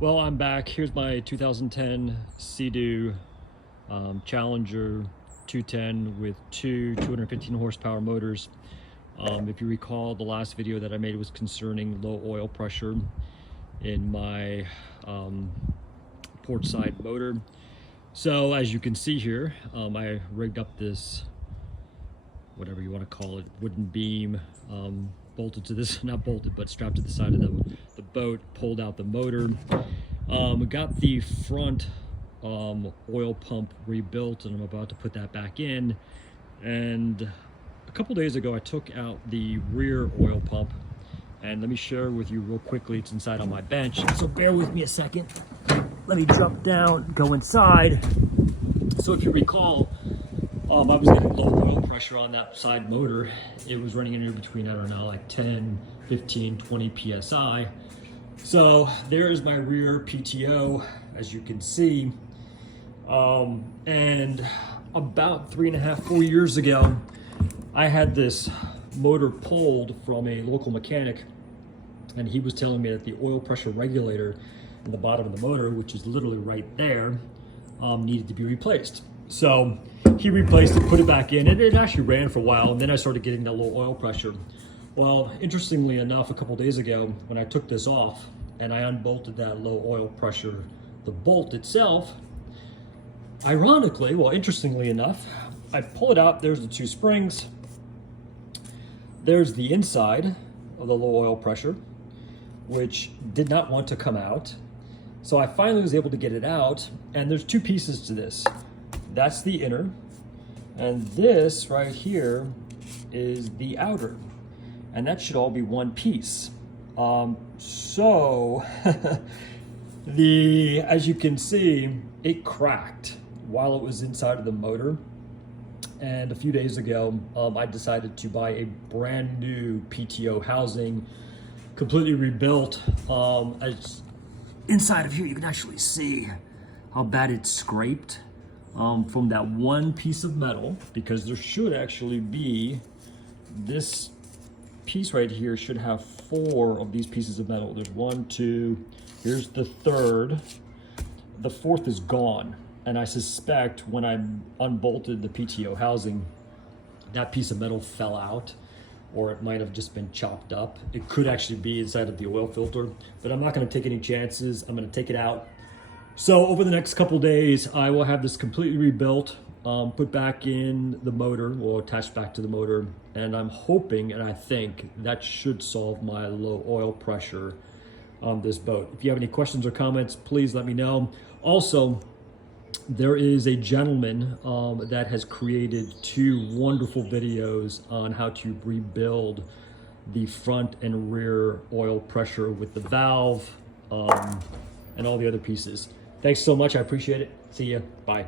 Well, I'm back. Here's my 2010 Sea-Doo Challenger 210 with two 215 horsepower motors. If you recall, the last video that I made was concerning low oil pressure in my port side motor. So as you can see here, I rigged up this, whatever you want to call it, wooden beam, bolted to this, not bolted, but strapped to the side of the boat, pulled out the motor. We got the front oil pump rebuilt, and I'm about to put that back in. And a couple days ago, I took out the rear oil pump, and let me share with you real quickly. It's inside on my bench, so bear with me a second. Let me jump down, go inside. So if you recall, I was getting low oil pressure on that side motor. It was running anywhere between, I don't know, like 10, 15, 20 PSI. So there's my rear PTO, as you can see. And about 3.5, 4 years ago, I had this motor pulled from a local mechanic, and he was telling me that the oil pressure regulator in the bottom of the motor, which is literally right there, needed to be replaced. So he replaced it, put it back in, and it actually ran for a while, and then I started getting that low oil pressure. Well, interestingly enough, a couple days ago, when I took this off and I unbolted that low oil pressure, the bolt itself, ironically, well, interestingly enough, I pull it out, there's the two springs, there's the inside of the low oil pressure, which did not want to come out. So I finally was able to get it out, and there's two pieces to this. That's the inner, and this right here is the outer, and that should all be one piece. So as you can see, it cracked while it was inside of the motor. And a few days ago, I decided to buy a brand new PTO housing, completely rebuilt. As inside of here, you can actually see how bad it's scraped from that one piece of metal, because there should actually be, this piece right here should have 4 of these pieces of metal. There's 1, 2, here's the third. The fourth is gone. And I suspect when I unbolted the PTO housing, that piece of metal fell out, or it might have just been chopped up. It could actually be inside of the oil filter, but I'm not gonna take any chances. I'm gonna take it out. So over the next couple days, I will have this completely rebuilt, put back in the motor, or attached back to the motor, and I'm hoping and I think that should solve my low oil pressure on this boat. If you have any questions or comments, please let me know. Also, there is a gentleman that has created 2 wonderful videos on how to rebuild the front and rear oil pressure with the valve and all the other pieces. Thanks so much, I appreciate it. See ya, bye.